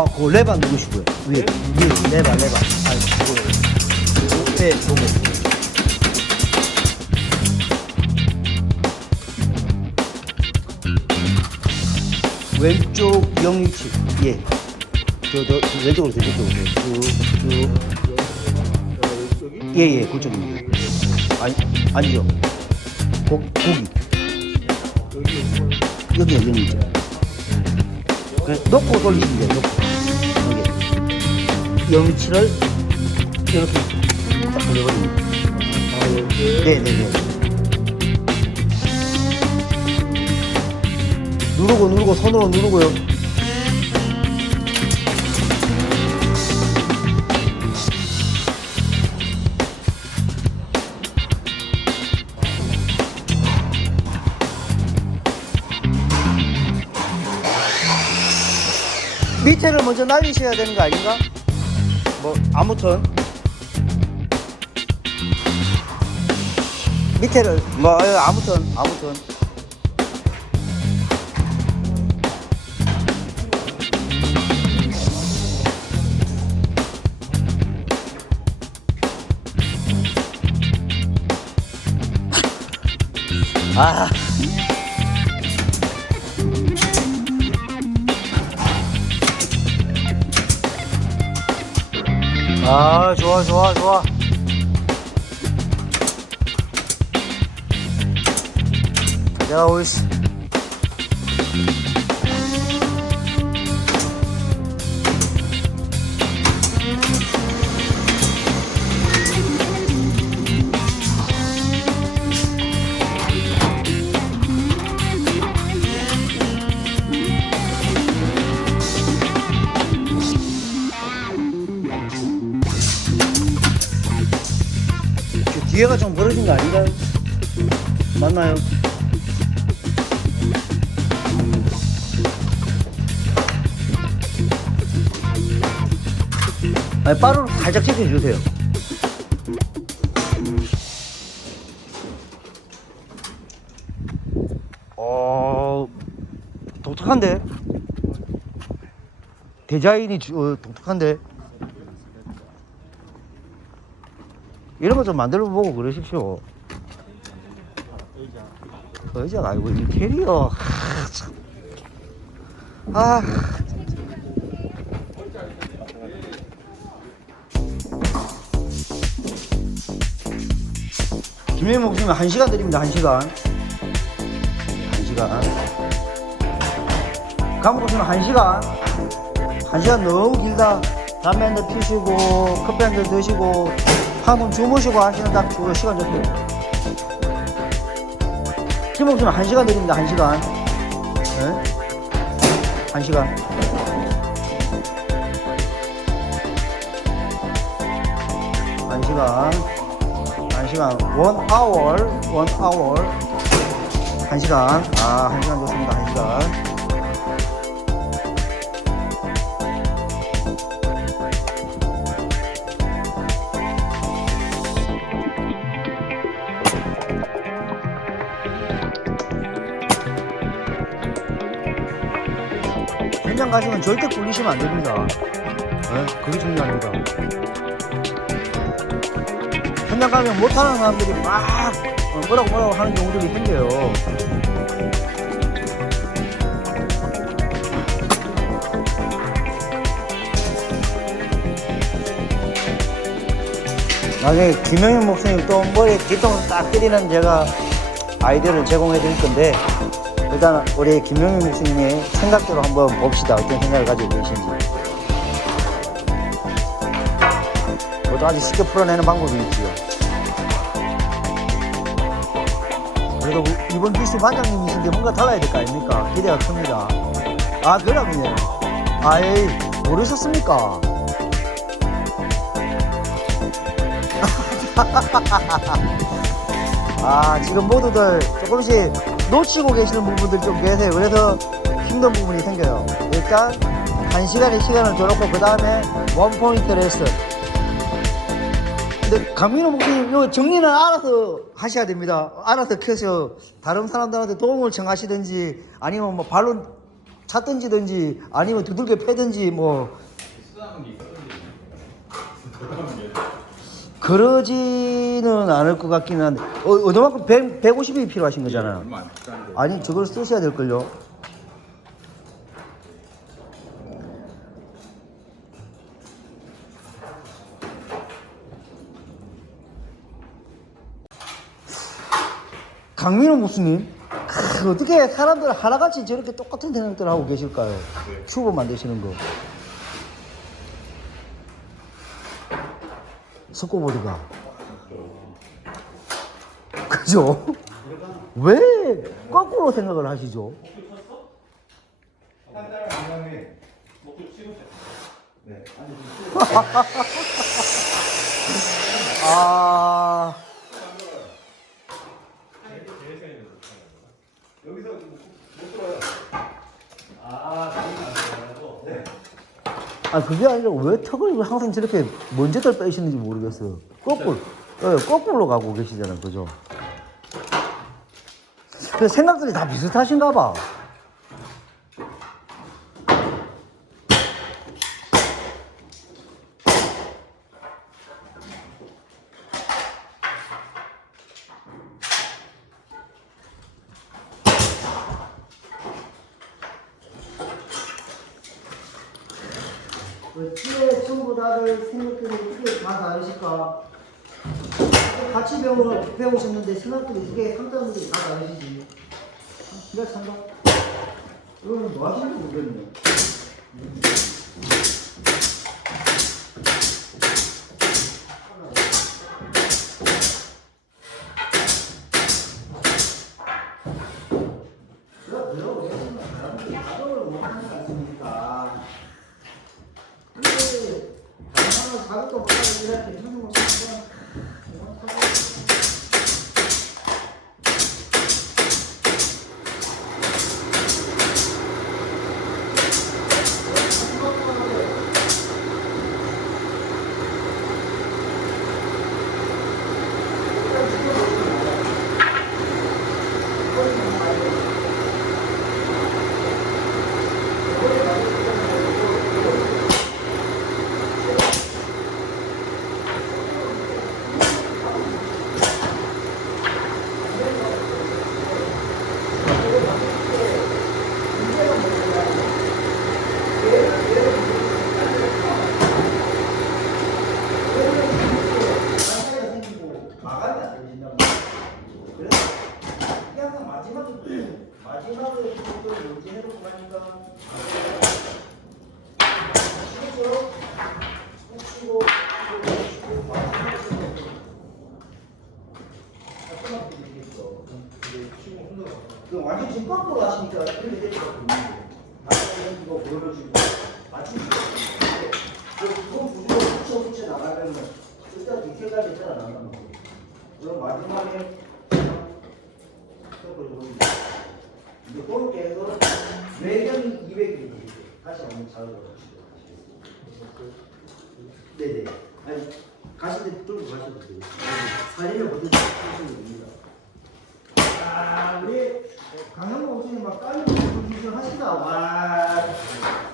아, 그거 레바 누르시고요. 위에, 위에, 레바, 레바. 아, 그거. 네, 그거. 왼쪽 017. 예. 저, 저, 저 왼쪽으로 저 왼쪽으로. 쭉, 쭉. 예, 예, 그쪽입니다. 아니, 아니죠. 고, 고기. 여기요, 여기 있죠. 그래, 놓고 돌리시면 돼요, 놓고. 017을 이렇게 딱 돌려버립니다. 아. 네네네. 누르고 누르고 손으로 누르고요. 밑에를 먼저 날리셔야 되는 거 아닌가? 뭐 아무튼. 밑에를 뭐 어, 아무튼 아무튼. 아 아, 좋아, 좋아, 좋아. 야, 오이씨. 저 뒤에가 좀 벌어진 거 아닌가요? 맞나요? 아니, 빠르로 살짝 check해주세요. 어, 독특한데? 디자인이 주- 어, 독특한데? 이런 거 좀 만들어 보고 그러십시오. 의자가 아니고 인테리어. 하, 참. 아. 김혜민 목사님 한 시간 드립니다. 한 시간. 한 시간. 감옥 보시면 한 시간. 한 시간 너무 길다. 담배 한 대 피시고 커피 한 잔 드시고 한번 주무시고 하시는 딱그 시간 좋대요. 김옥 씨는 한 시간 드립니다. 한 시간. 네? 한 시간. 한 시간. 한 시간. 원 아워. 원 아워. 한 시간. 아, 한 시간 좋습니다. 한 시간. 현장 가시면 절대 꿀리시면 안 됩니다. 네? 그게 중요합니다. 현장 가면 못하는 사람들이 막 어, 뭐라고 뭐라고 하는 경우들이 생겨요. 나중에 김영현 목사님 또 머리에 뒤통수 딱 때리는 제가 아이디어를 제공해 드릴 건데 일단 우리 김영민 목사님의 생각대로 한번 봅시다. 어떤 생각을 가지고 계신지. 그것도 아주 쉽게 풀어내는 방법이 있지요. 그래도 이번 기수 반장님이신데 뭔가 달라야 될 거 아닙니까? 기대가 큽니다. 아, 그럼요. 아이, 모르셨습니까? 아, 지금 모두들 조금씩 놓치고 계시는 부분들이 좀 계세요. 그래서 힘든 부분이 생겨요. 일단, 한 시간의 시간을 줘놓고, 그 다음에 원 포인트 레슨. 근데 강민호 목사님, 요 정리는 알아서 하셔야 됩니다. 알아서 켜서 다른 사람들한테 도움을 청하시든지 아니면 뭐 발로 차 던지든지 아니면 두들겨 패든지 뭐 그러지는 않을 것 같기는 한데 어, 어느만큼 100, 150이 필요하신 거잖아요. 얼마 안 비싼데 아니 저걸 쓰셔야 될걸요. 강민호 목수님 크, 어떻게 사람들 하나같이 저렇게 똑같은 생각들 하고 계실까요? 네. 튜브 만드시는 거 스코보드가 그죠? 왜 거꾸로 생각을 하시죠? 아, 여기서 못 들어요 아 그런 네 아 그게 아니라 왜 턱을 항상 저렇게 먼저들 빼시는지 모르겠어요. 거꾸로, 예, 거꾸로 가고 계시잖아요, 그죠? 그 생각들이 다 비슷하신가 봐. 어찌에 전부 다들 생각들이 이게 다 다르실까? 같이 배우, 배우셨는데 생각들이 이게 상담들이 다 다르시지. 기가 찬다. 이거는 뭐 하시는지 모르겠네. 그래, 들어오겠습니다. 사람들이 작업을 못하는 거 아닙니까? 근데 다른 자극도 못하고 이렇게 괜찮은 거 같아. 상태가 생기고 마감이 안 되진단 말이에요. 그래서 이게 항상 마지막에 마지막에 그걸 유지해놓고 나니까 쉬죠. 푹 쉬고 푹 쉬고 되겠어. 그 완전 지금 거꾸로 하시니까 이렇게 될 수가 없는 거예요. 나중에 이거 보여주고 맞추시고 그건 부주로 붙여 붙여 나가려면 일단 잘안 나간단 말이에요. 그럼 마지막에 이제 그렇게 해서 매년 200일 다시 한번 작업을 하시도록 네네. 아니 가실 때 들고 가셔도 돼요. 사진을 먼저 찍으시면 됩니다. 아, 우리 강현모 목수님 막 까는 거 하시다. 와,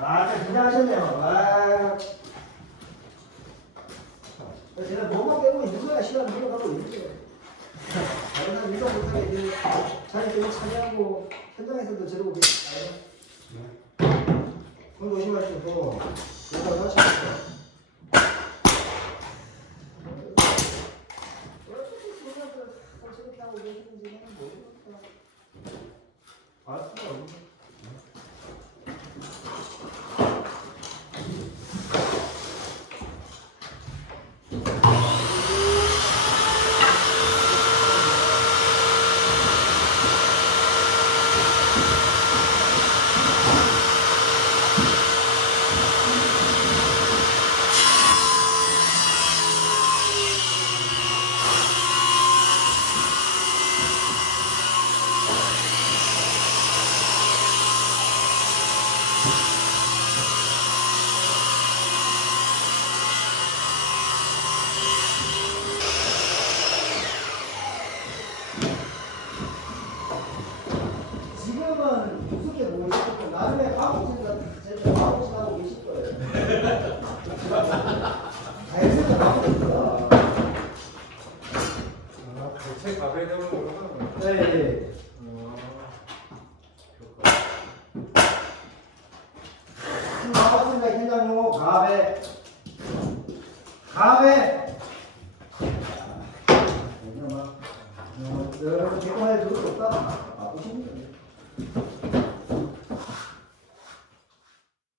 아, 참 긴장하셨네요. 와. 제가 뭐만 빼고 거야. 시간 흘러가고 있는 거야. 다른 사람 일도 못하게 이제 좀 차지하고 현장에서도 저러고 계시나요? 그럼 조심하시고, 그러다 다치겠다. 알 수가 없네.